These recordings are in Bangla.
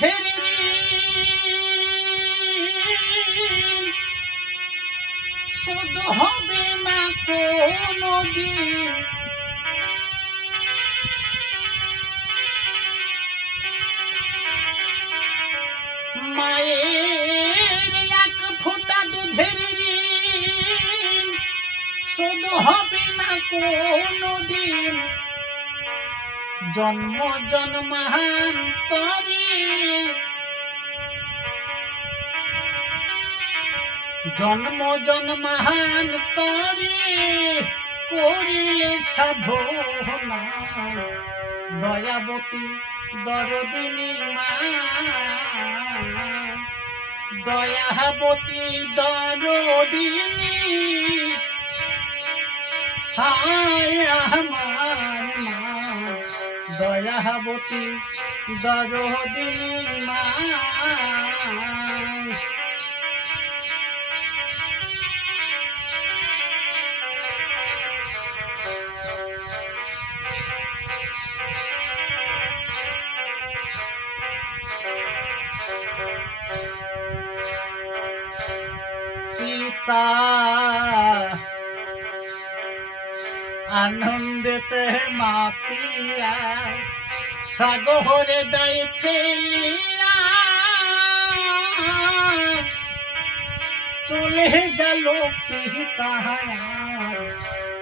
ছেড়ে দিন। শুধু হবে না কোনো দিন মায়ের এক ফোঁটা দুধের শুধু হবে না কোনো দিন জন্ম জন্মান্তরে। জন্ম জন্মান্তরে করিলে সাধনা দয়াবতী দরদিনী মা দয়াবতী দরদিনী হায় আমার দয়াবতী দরদিনী মা পিতা আনন্দেতে মাতিয়া সাগরে দেয় পেলিয়া চলে গেল পিতা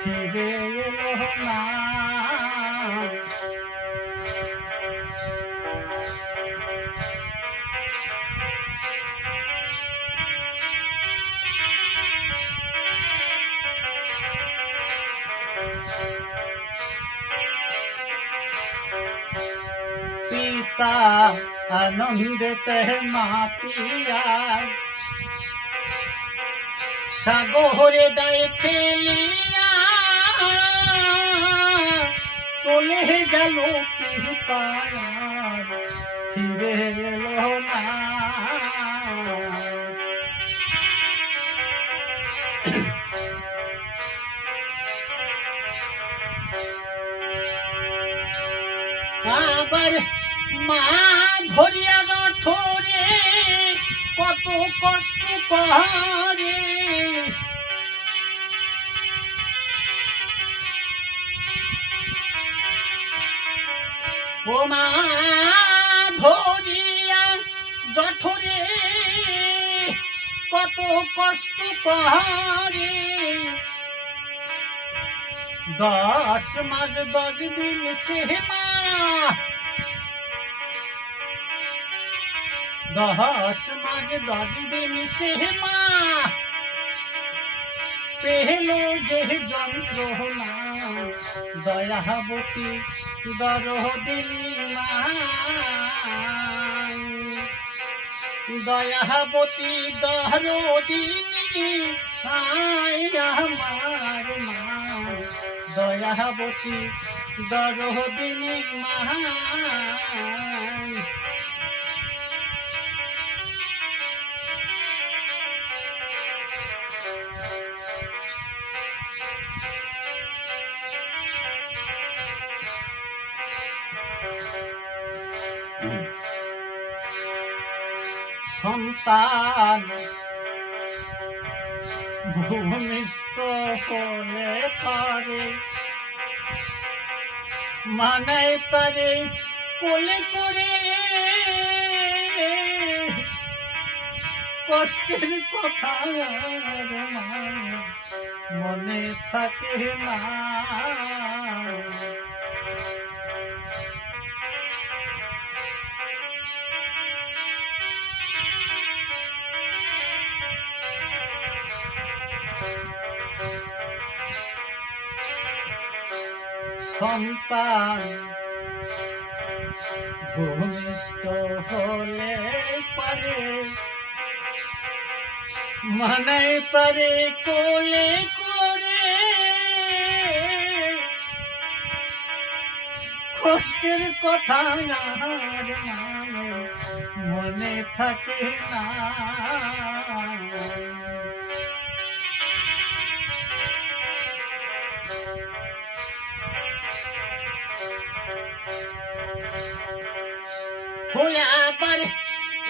ফিরে এলো না। আনন্দেতে মাতিয়া। সাগরে দেয় ফেলিয়া। চলে গেল ফিরে এলো না। আবার মা ধরিয়া গঠরে কত কষ্ট করে। ও মা, ধরিয়া জঠরে কত কষ্ট করে। দশ মাস দশ দিন সে মা দশ মাস দশ দিন সে মা। পেহলো যে যন্ত্রণা দয়াবতী দরদিনী মা। দয়াবতী দরদিনী আয় আমার মা। দয়াবতী দরদিনী মা সন্তান। ভূমিষ্ঠ হলে পারে। মানে তারে কোলে করে। কষ্টের কথা মনে থাকে না। সন্তান ভূমিষ্ঠ হলে পারে মানে তারে কোলে করে। কষ্টের কথা মায়ের মনে থাকে না। হয়ে আবার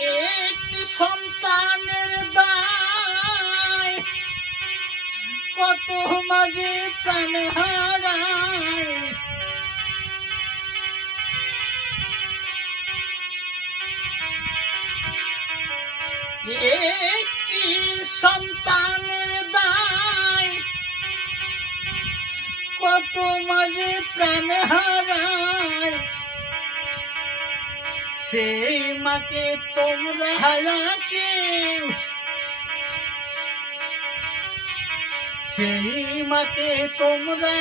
একটি সন্তানের দায়। কত মাঝে প্রাণ হারায়। একটি সন্তানের দায়। কত মাঝে প্রাণ হারায়। সেই মাকে তোমরা কেউ। সেই মাকে তোমরা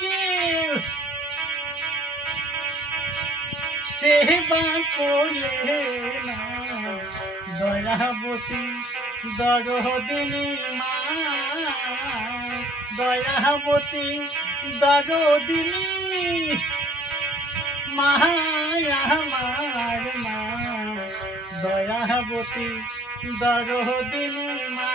কেউ। সেবা করলে না। দয়াবতী দরদিনী মা দয়াবতী দরদিনী মায়া আমার মা। দয়াবতী দরদিনী মা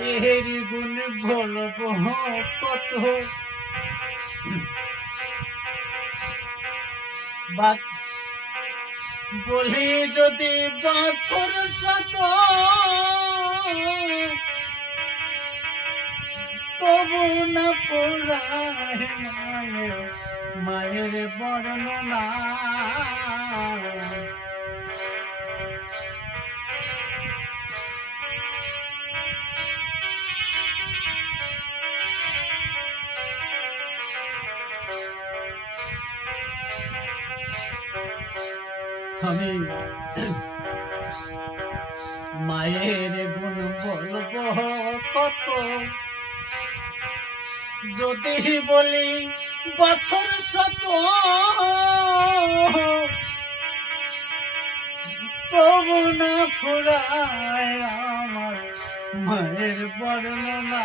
মায়ের গুণ বলব কত? বলি যদি বছর শত তবু না পোড়ায় মায়ের মায়ের বর্ণনা মায়ের গুণ বলব কত? যদি বলি বছর শত তবু না ফুরায় আমার মায়ের বর্ণনা।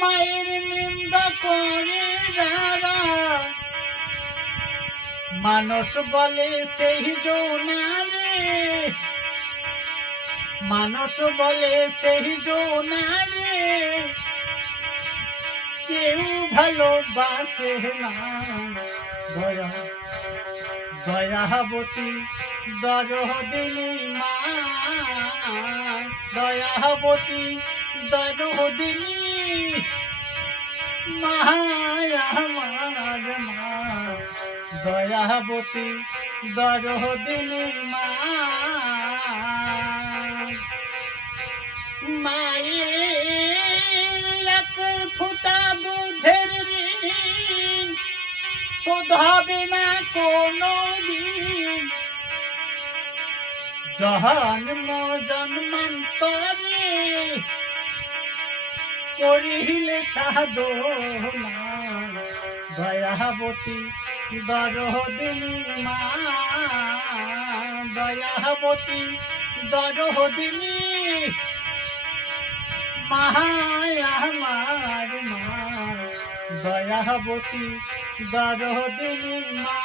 মায়ের নিন্দা করে যারা। মানুষ বলে সেই জোনারে মানুষ বলে সেই জোনারে কেউ ভালোবাসে না। দয়া, দয়াবতী, দরদিনী মা। দয়াবতী দরদিনী মায়া আমার মা। দয়াবতী দরদিনী মা। মায়ের ফুটা দুধের ঋণ না কোনো দিন। জন্ম জন্মান্তরে করিলে সাধনা দয়াবতী দরদিনী মা। দয়াবতী দরদিনী মায়া আমার মা। দয়াবতী দরদিনী মা।